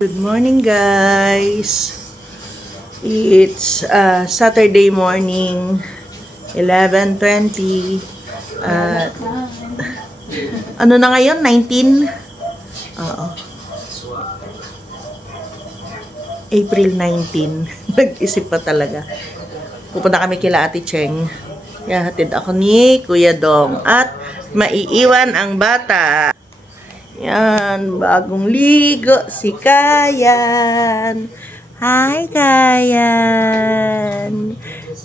Good morning, guys. It's Saturday morning, 11:20. Ano na ngayon? 19? Oo. April 19. Nag-isip pa talaga. Pupunta kami kila Ate Cheng. Hatid ako ni Kuya Dong. At maiiwan ang bata. Yan, bagong ligo si Kayan. Hi, Kayan.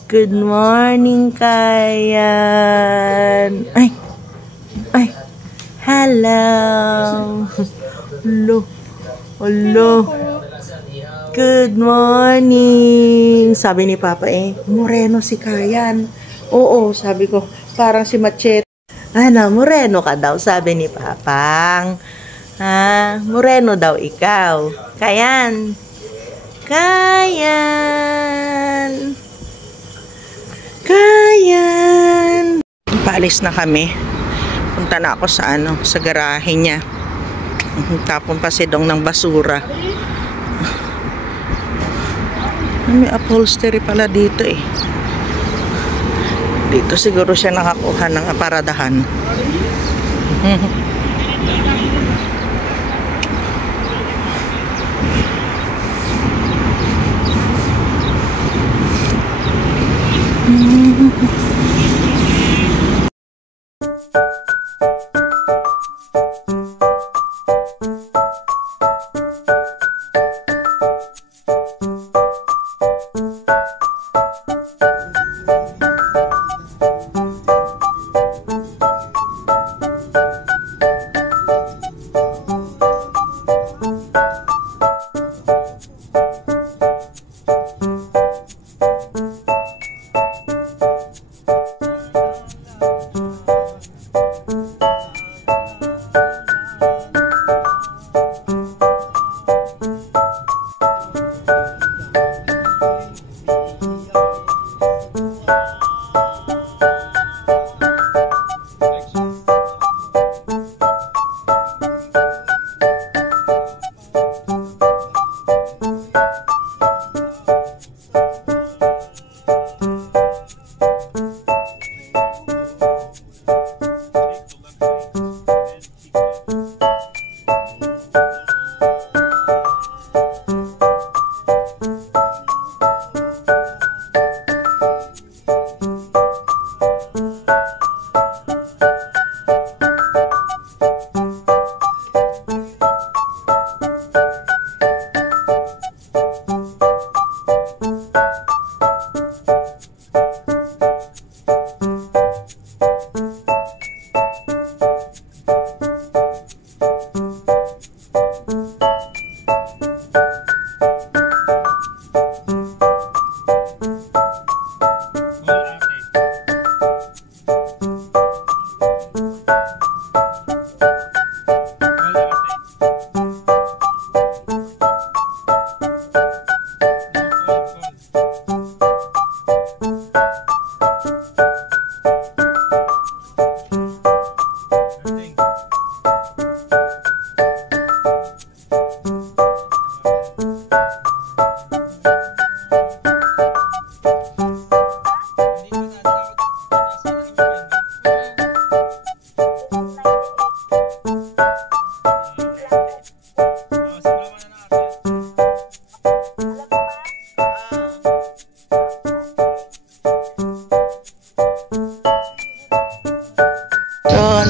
Good morning, Kayan. Ay. Hello. Hello. Good morning. Sabi ni Papa moreno si Kayan. Oo, sabi ko, parang si Machete. Moreno ka daw, sabi ni Papang. Moreno daw ikaw. Kayan. Paalis na kami. Punta na ako sa sa garahe niya. Tapon pa si Dong ng basura. May upholstery pala dito Dito siguro siya nakakuha ng aparadahan.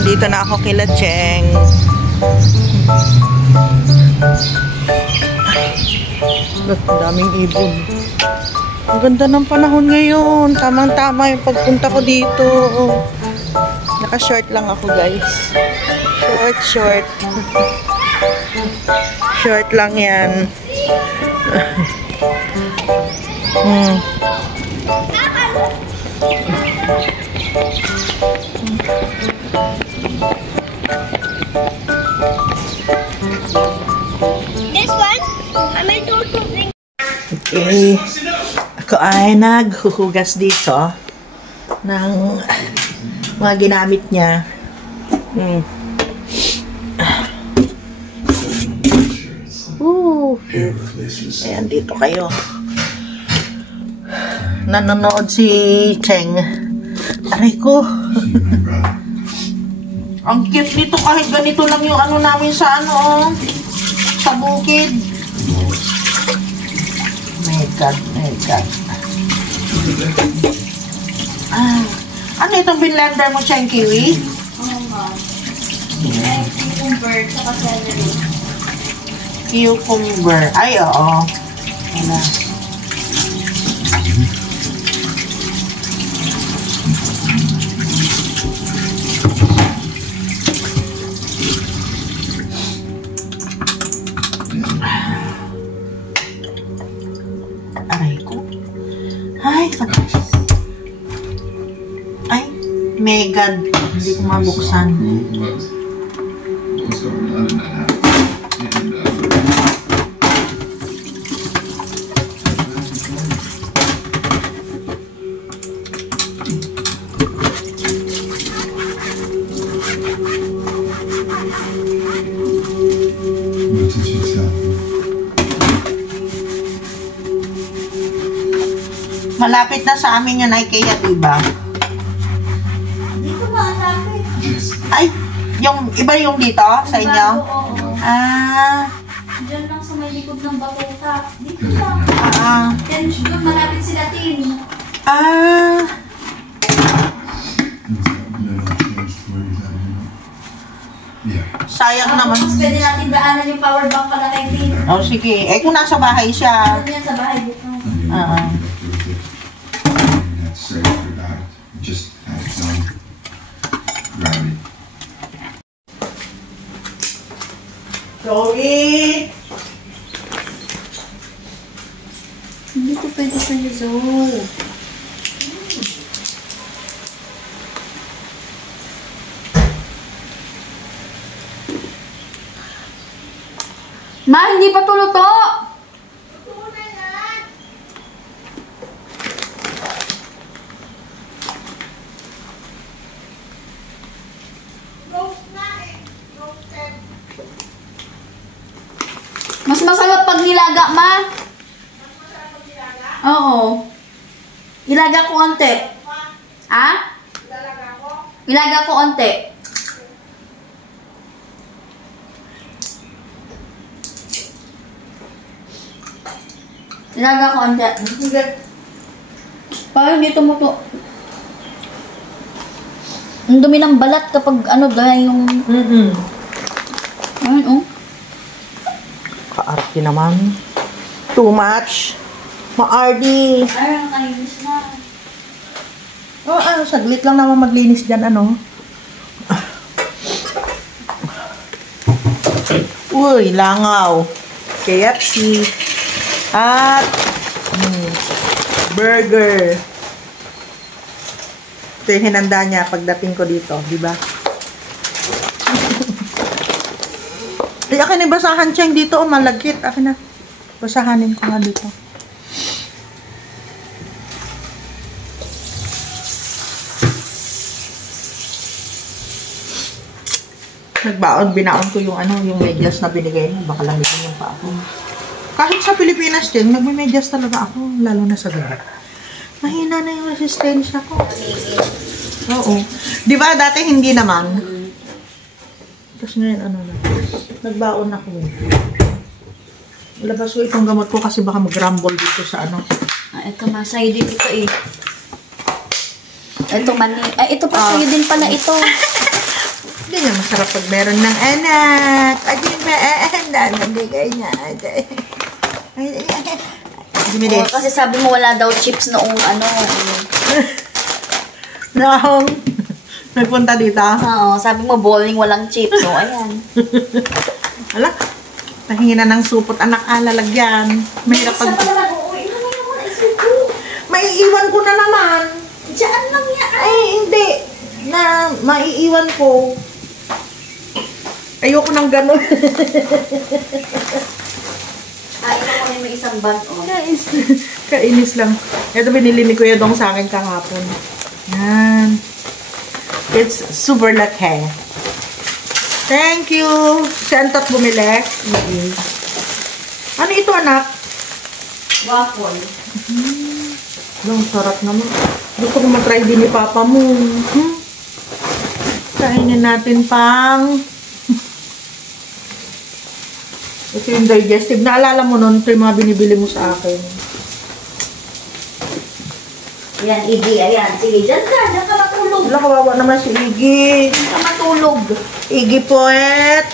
Dito na ako kila Cheng. Daming ibon. Ang ganda ng panahon ngayon. Tamang-tama yung pagpunta ko dito. Naka-short lang ako, guys. Short. Short lang yan. This one, I may do something. Okay. Ako ay naghuhugas dito ng mga ginamit niya. Ayan, dito kayo. Nanonood si Cheng. Aray ko. Ang cute nito kahit ganito lang yung ano namin sa ano, sa bukid. My God, my God. Ah, ano itong binlender mo, Cheng, kiwi? Oo nga. Ay, cucumber, saka celery. Cucumber. Ay, oo. Wala. Aray ko. Ay, ay, Megad. Hindi ko mabuksan. Malapit na sa amin yung IKEA, diba? Dito ba ang lapit? Ay, yung iba yung dito sa inyo? Oo. Ah, Diyan lang sa may likod ng batuta. Dito lang. Then, doon malapit sila, Tin. Sayang naman. Tapos pwede natin daanan yung power bank pala kay Tin. Oh, sige. Eh, kung nasa bahay siya. Doon yan sa bahay dito. Just have some gravity. Zoe! Hindi ko pwede sa Zoe. Ma, hindi pa tuluto! Mas masarap pag nilaga, ma. Oo. Ilaga ko onte. Ha? Ilaga ko onte. Ilaga ko onte. Parang hindi tumuto. Ang dumi ng balat kapag ano dahil yung... Ayun, oh. Kaarte naman. Too much. Maardi. Ay, nakainis na. Oh, saglit lang naman maglinis dyan, ano. Uy, langaw. KFC. At burger. Ito yung hinanda niya pagdating ko dito, di ba? Ay, akin na basahan, Cheng, dito. Oh, malagkit. Akin na. Basahanin ko nga dito. Binaon ko yung ano, yung medyas na binigay mo. Baka lamitin yung pa ako. Kahit sa Pilipinas din, nagme-medyas talaga ako. Lalo na sa gabi. Mahina na yung resistensya ko. Oo. Di ba, dati hindi naman. Tapos ngayon, ano na. Nagbaon ako. Labas ko itong gamot ko kasi baka mag-rumble dito sa ano. Ito ma, sa'yo din ito eh. Ito mali. Ay, ito pa sa'yo din pala ito. Hindi nga masarap pag meron ng anak. Agin ba, nabigay niya. Oo, kasi sabi mo wala daw chips noong ano. Noong nagpunta dito. Oo, sabi mo bowling walang chips. So, ayan. Ala, nahingi na ng supot anak lalagyan. Mahirap pag... Maiiwan ko na naman. Diyan lang yan. Ay, hindi. Na, maiiwan ko. Ayoko nang gano'n. Ay, ito ko may isang bag. Oh. Kainis lang. Ito binili ni Kuya Dong sa akin kahapon. Yan. It's super laki. Thank you. Si Antot bumili. Ano anak? Waffle. Ang sarap naman. Gusto ko matry din ni Papa mo. Kainin natin pang. Ito yung digestive. Naalala mo nun, ito yung mga binibili mo sa akin. Ayan, Iggy. Ayan. Sige, dyan ka. Dyan ka matulog. Wala, kawawa naman si Iggy. Dyan ka matulog. Iggy poet.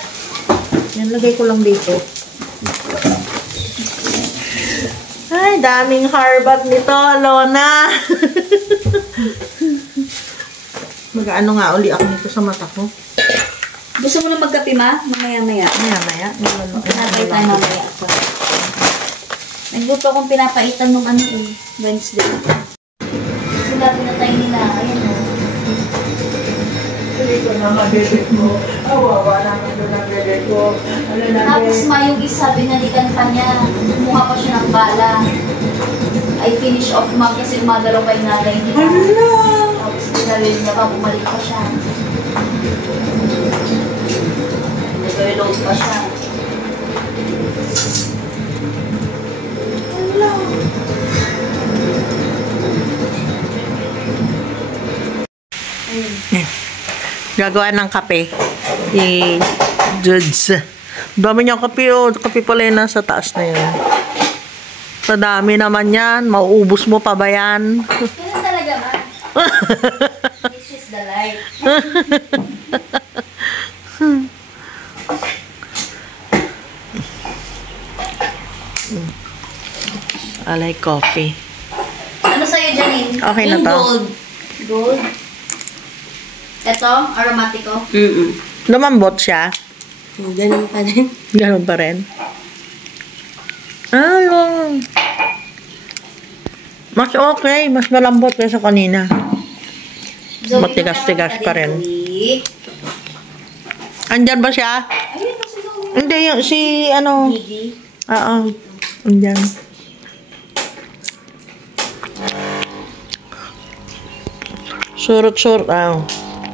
Yan, lagay ko lang dito. Ay, daming harbat nito, Lona. Mag-ano nga uli ako nito sa mata ko. Gusto mo na magkape, ma? Mamaya-maya. Maya-maya. Pinapay tayo mamaya ako. Nagluto akong pinapaitan nung ano eh. Wednesday. Sulabi na tayo nila. Ayan o. Hindi ko na mabibig mo. Awawa naman doon ang bibig ko. Tapos ma, yung isa, binalikan pa niya. Kumuha pa siya ng bala. I finish off ma kasi umagalaw pa yung nanay niya. Tapos binalil niya pa, bumalik pa siya. Nag-reload pa siya. Gagawa ng kape. Judge. Dami niyang kape oh. Kape pala yun nasa taas na yun. Sa dami naman yan. Mauubos mo pa ba yan? Ganun talaga ma. This is the life. I like coffee. Ano sa'yo, Janine? Okay na Yung to. gold. Gold? Ito, aromatico. Lumambot siya. Ganun pa rin. Ganun pa rin. Ayun. Mas okay. Mas malambot kaysa kanina. Matigas-tigas pa rin. Andyan ba siya? Ayun, kasi Zoe. Hindi, yung si ano. Gigi. Oo. Andyan. Surot-surot. Ah.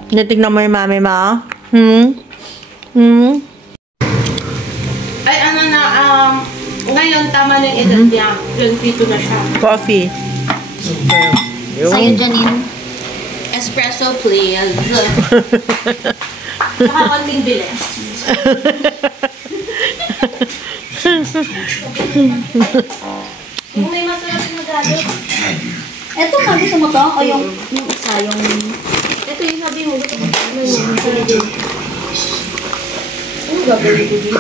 Nitignan mo yung mami ma. Ay, ano na, ngayon tama na yung edad niya. 22 na siya. Coffee. Okay. Sa'yo, Janine. Espresso, please. Saka konting bilis. Kung may masarap na gado. Ito nga, gusto mo to? O yung isa, yung... Ito yung sabi mo, gusto ko ano yung masarap. Ano gagawin ko dito?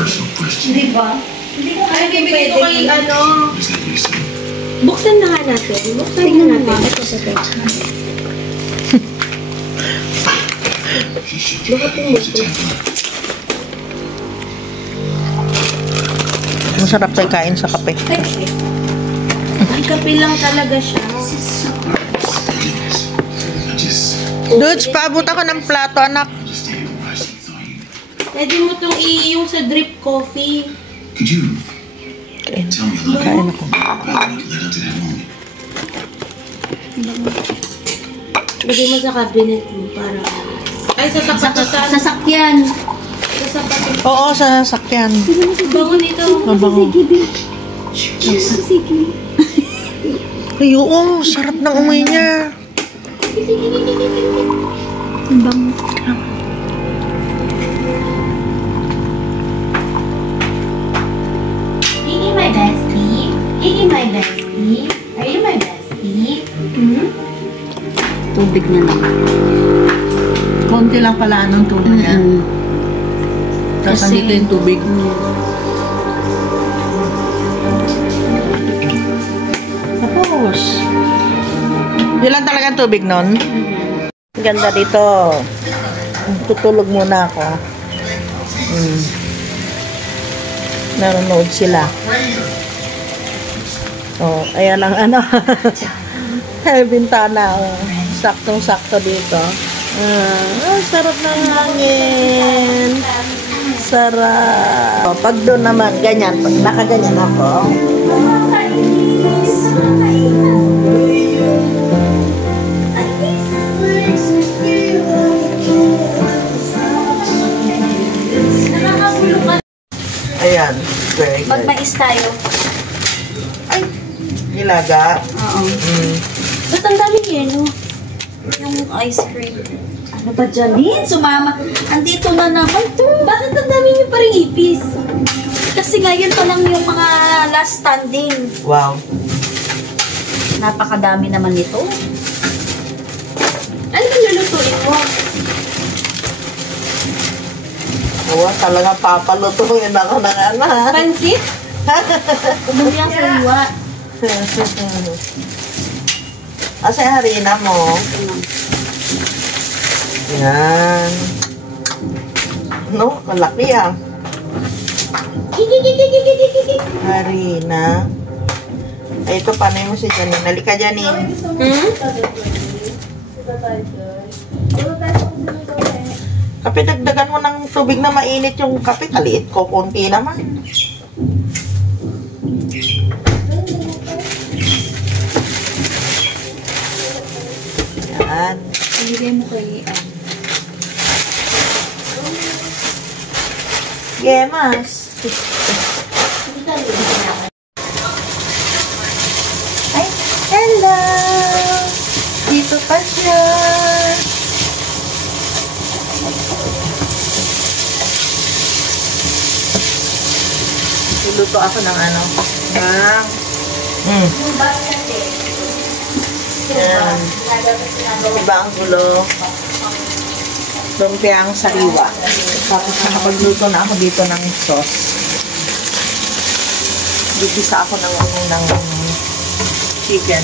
Di ba? Hindi ko Ay, kaya bibigay ko kay ano. Is that you say? Buksan na nga natin. Buksan na Tingnan mo, natin. He should give her a temper. Masarap tayo kain sa kape. Ang kape lang talaga siya. Yes. I just Dudes, paabot ako ng plato, anak. understand why she thought you. Pwede mo itong yung sa drip coffee. Could you Kain. tell me a little Kain bit ako. about what led up to that moment? Lagay mo sa cabinet mo para... Ay, sa sapatusan. Sasakyan. Sa sapatusan. Oo, sa sasakyan. Bango nito. Mabango. Ay, oo. Sarap ng umoy niya. Ang bango. Iggy, my bestie. Iggy, my bestie. Are you my bestie? Tubig na lang. Konti lang pala ng tubig niya. Tapos Kasi- andito yung tubig. Tapos. Yun lang talaga ang tubig nun. Ganda dito. Tutulog muna ako. Nanonood sila. Oh, ayan ang ano. Bintana. Oh. Saktong-sakto dito. Sarap ng hangin. Sarap. Pag doon naman, ganyan. Pag nakaganyan ako. Nakakagulo ka. Ayan. Very Pag good. mais tayo. Ay, nilaga. Oo. Mm. Ba't ang daming yelo? Yung ice cream. Ano ba, Janine? Sumama. Andito na naman to. Bakit ang dami niyo pa rin ipis? Kasi ngayon pa lang yung mga last standing. Wow. Napakadami naman nito. Ano ba lulutuin mo? Oo, talaga papalutuin ako ng anak. Pansit? Lumiyang sa liwa. Asa yung harina mo? Yan. No, malaki ah. Harina. Ay, ito, panay mo si Janine. Halika, Janine. Kape, dagdagan mo ng tubig na mainit yung kape. Kaliit ko, konti naman. Yan. Ibigay mo kay Gemas. Ay, hello! Dito pa siya. Luto ako ng ano? Ng... Yan. Diba ang gulo? Lumpiang sariwa. Tapos nakapagluto na ako dito ng sauce. Bibisa ako ng chicken.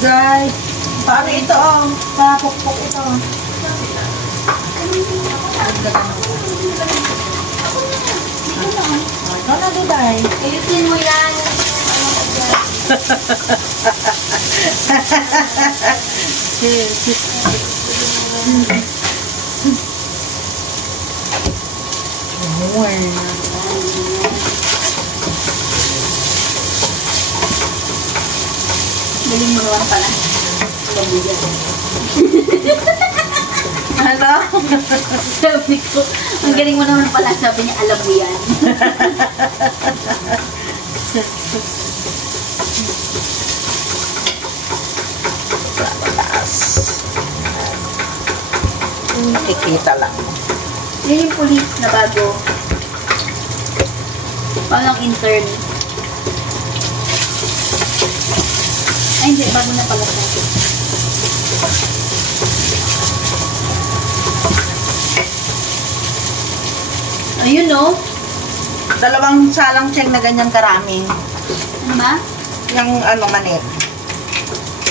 Guys, paano ito oh? Papukpok ito. Ikaw na, Duday. ayusin mo yan. Galing mo naman pala. Alam mo yan. Ano? Sabi ko, ang galing mo naman pala. Sabi niya, alam mo yan. Nakikita lang. Yan yung police na bago. Parang intern. Ay, hindi. Bago na pala sa akin. Ayun, no? Dalawang salang check na ganyan karami. Ano ba? Yung ano, manit.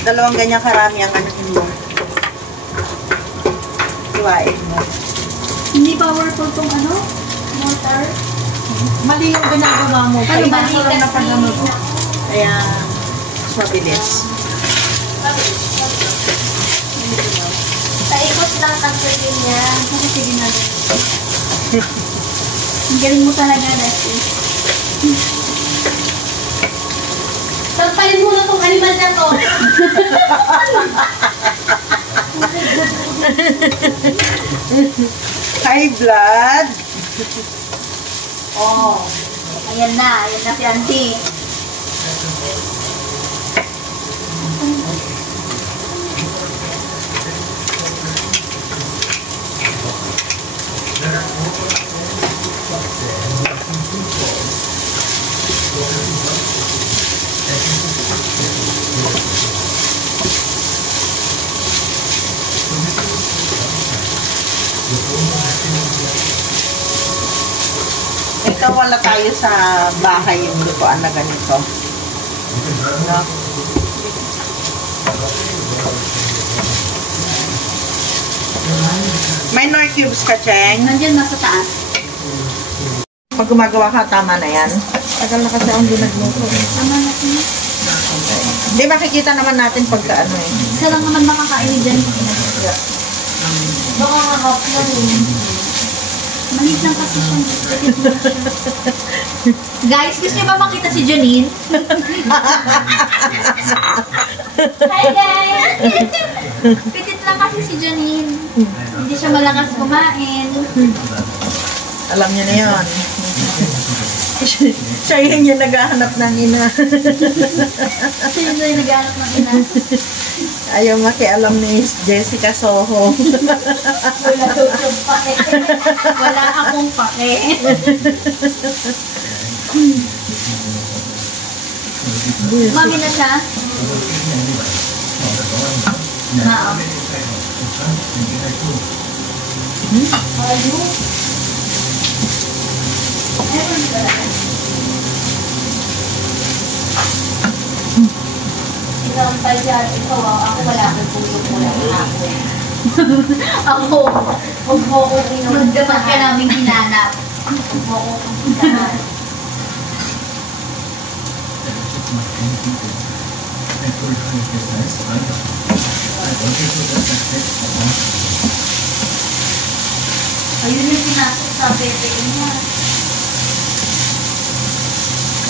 Dalawang ganyan karami ang ano mo. Iwain mo. Hindi powerful tong ano? Mortar? Mali yung ginagawa mo. Ano, mali Kailangan ko lang na kasi. pagano ko. Kaya, mas mabilis. Taikot lang kasi din niya. Sige na. Ang galing mo talaga, Leslie. Sampalin mo na tong animal na to. High blood. Oh. Ayan na si auntie. Ito wala tayo sa bahay yung lutuan na ganito. No? May nor cubes ka, Cheng? Nandiyan nasa taas. Pag gumagawa ka, tama na yan. Tagal na kasi akong hindi nagluto. Tama na siya. Hindi, makikita naman natin pagka ano eh. Isa lang naman makakain dyan. Baka nga half lang eh. Malit lang kasi siya. Guys, gusto niyo ba makita si Janine? Hi guys! Pitit lang kasi si Janine. Hindi siya malakas kumain. Alam niyo na yun. Siya yun yung naghahanap ng ina. Siya yun yung nag-aanap ng ina. Ayaw makialam ni Jessica Soho. Wala daw siyang pake. Wala akong pake. Mami na siya? Mao. Ayun. Meron ba? Ikaw pa dyan. Ikaw, ako wala akong tulog mula ako. Huwag mo ko inuman. Dapat ka namin hinanap. Huwag mo ko hinanap. Ayun yung pinasok sa bebe niya.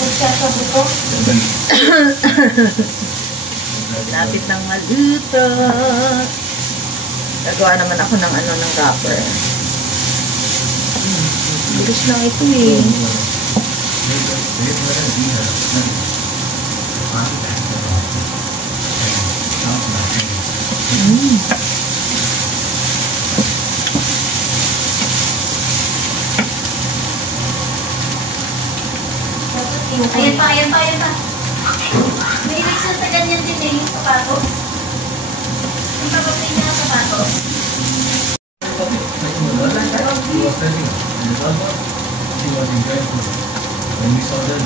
Huwag siya sa buto. Lapit ng maluto. Gagawa naman ako ng ng wrapper. Bilis lang ito eh. Ayan pa, ayan pa, ayan pa. May ilig siya sa ganyan din eh, yung sapatos. Yung pagpapay niya ng sapatos. When we saw them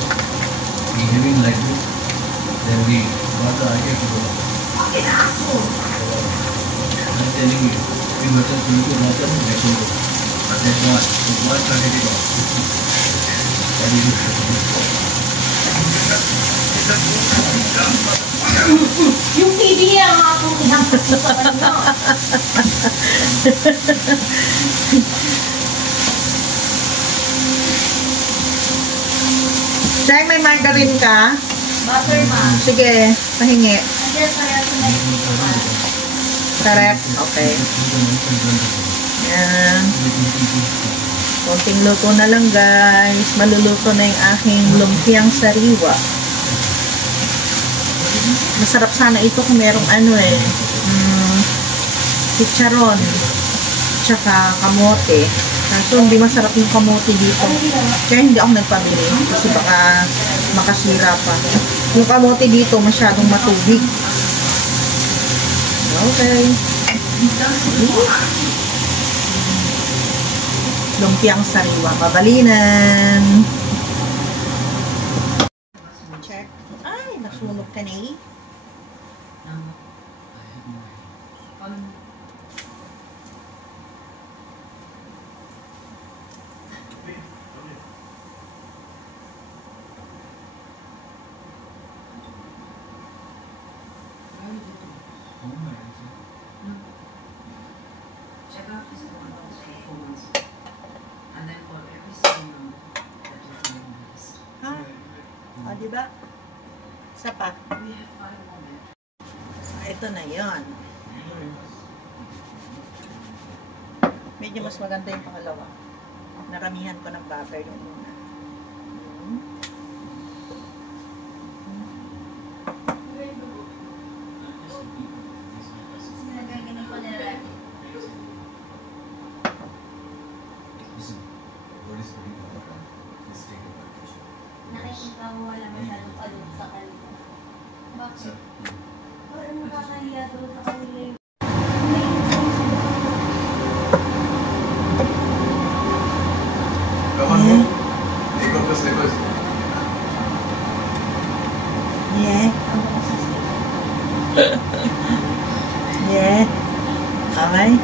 behaving like this, then we got the idea to go. I'm telling you, we were just going to watch them and let them go. But that's what, it was started it off. What do you do? Yung TV niya nga akong pinapasok sa kanya. Cheng, may margarine ka? Butter ma. Sige, pahingi. Nandiyan kaya sa may dito ma. Correct? Okay. Yan. Konting luto na lang guys. Maluluto na yung aking lumpiang sariwa. Masarap sana ito kung merong chicharon. Tsaka kamote. Kaso hindi masarap yung kamote dito. Kaya hindi ako nagpamili. Kasi baka makasira pa. Yung kamote dito masyadong matubig. Okay. Lumpiang sariwa. Babalinan. Check. Ay, nasunog ka na eh. Check out his hormones for 4 months. And then for every single that is on the list. Ha? O, diba? Isa pa. We have 5 more minutes. So, ito na yon. Medyo mas maganda yung pangalawa. Naramihan ko ng butter yung una. Sinagaganyan ko nila. Listen, what is going on? Let's take advantage. Nakikita mo wala masyadong alok sa kanila. Bakit? Sir, Parang nakakahiya doon sa kanila yung come on, move. Take off the slippers. Yeah. Yeah. Okay.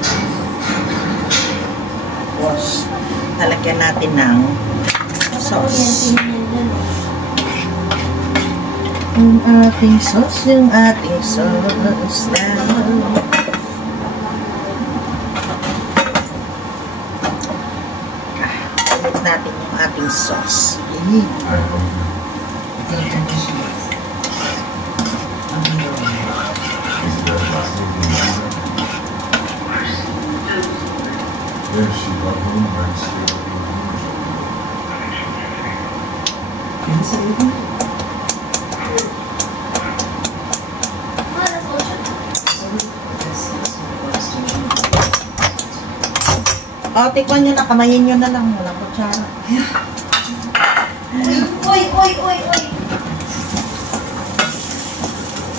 Tapos, lalagyan natin ng sauce. Yung ating sauce, yung ating sauce na. Ulit natin yung ating sauce. mainit. O, tikman nyo na, kamayin nyo na lang. Walang kutsara. Uy!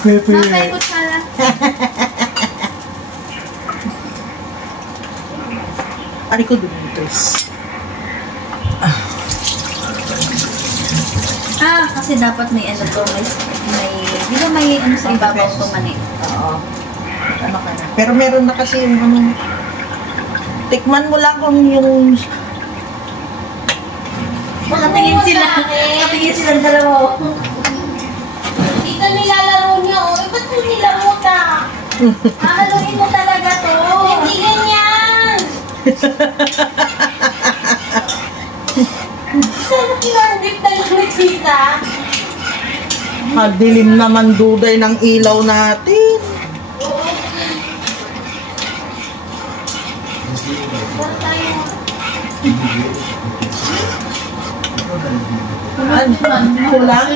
Napay ko tsara. Ari ko dumitos. Kasi dapat may ano to, di ba may ano sa ibabaw to mani? Oo. Ano ka na. Pero meron na kasi yung ano. Tikman mo lang kung yung... Nakatingin silang dalawa. Ito nilalaro niya, oh. Ba't mo nilaro ta? Hahaluin mo talaga to. Hindi ganyan! Sana kinardip na lang nagkita. Dilim naman duday ng ilaw natin. Kulang?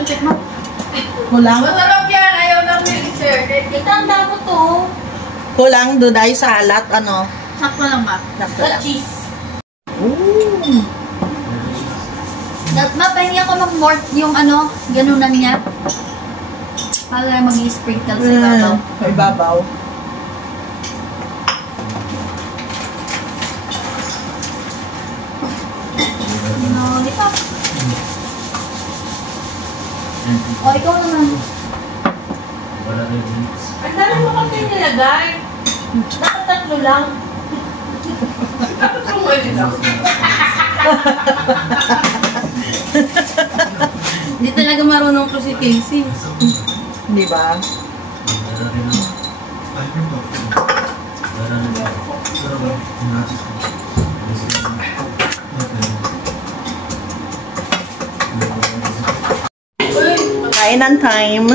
Kulang? Masarap yan, ayaw lang ni sir. Itanda mo to. Kulang duday sa alat, ano? Sakto lang ba? Sakto Sa lang. cheese. Ooh. Mapahingi ako ng more yung ano, ganunan niya. Para mag-sprinkle sa ibabaw. Sa ibabaw. No, di pa. O, ikaw naman. Ang dami mo kasi nilagay. Nakatatlo lang. Hindi talaga marunong to si Casey. Di ba? Kainan time.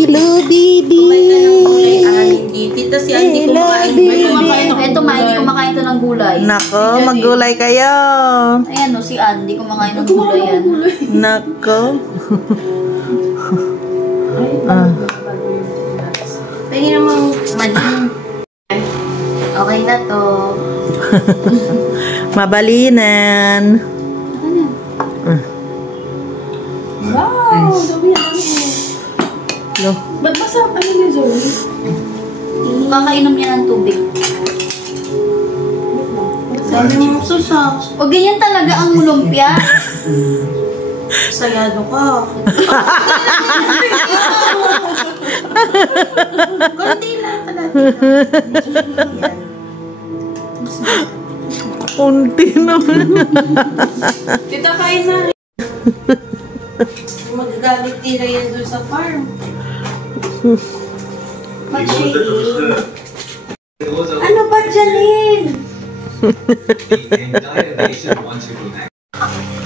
Hello, baby. Kumain ka ng gulay, hindi. Kita si Andy kumakain. Baby. Ito, hindi kumakain to ng gulay. Nako, maggulay kayo. Ayan o, si Andy kumakain ng gulay yan. Nako. Tingin namang mali. Okay na to. Mabalinan. Wow! Dami yan. Lo. Ba't masarap ano yung Zoe? Kakainom niya ng tubig. Sabi mo susa. O ganyan talaga ang lumpia. Sayado ka. Kunti lang talaga. Kunti naman. Tita, kain na. Magagalit tira yan doon sa farm. Ano ba, Janine?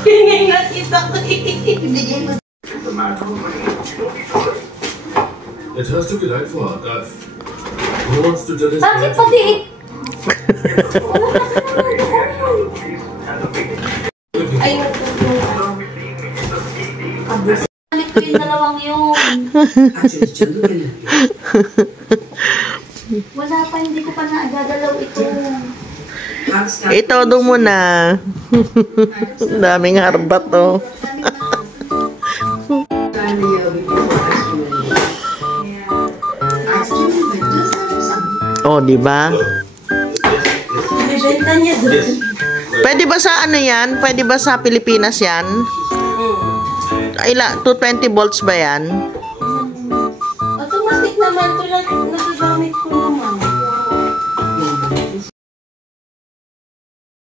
Hindi nga kita ko It has to be right for her. Who wants to tell us? Bakit pati Ay, Gamit ko yung dalawang yun. Wala pa, hindi ko pa naagagalaw ito. Ito, doon mo na. Daming harbat, oh. Oh, di ba? bibenta niya doon. Pwede ba sa ano yan? Pwede ba sa Pilipinas yan? Ila, 220 volts ba yan? Automatic naman to lang.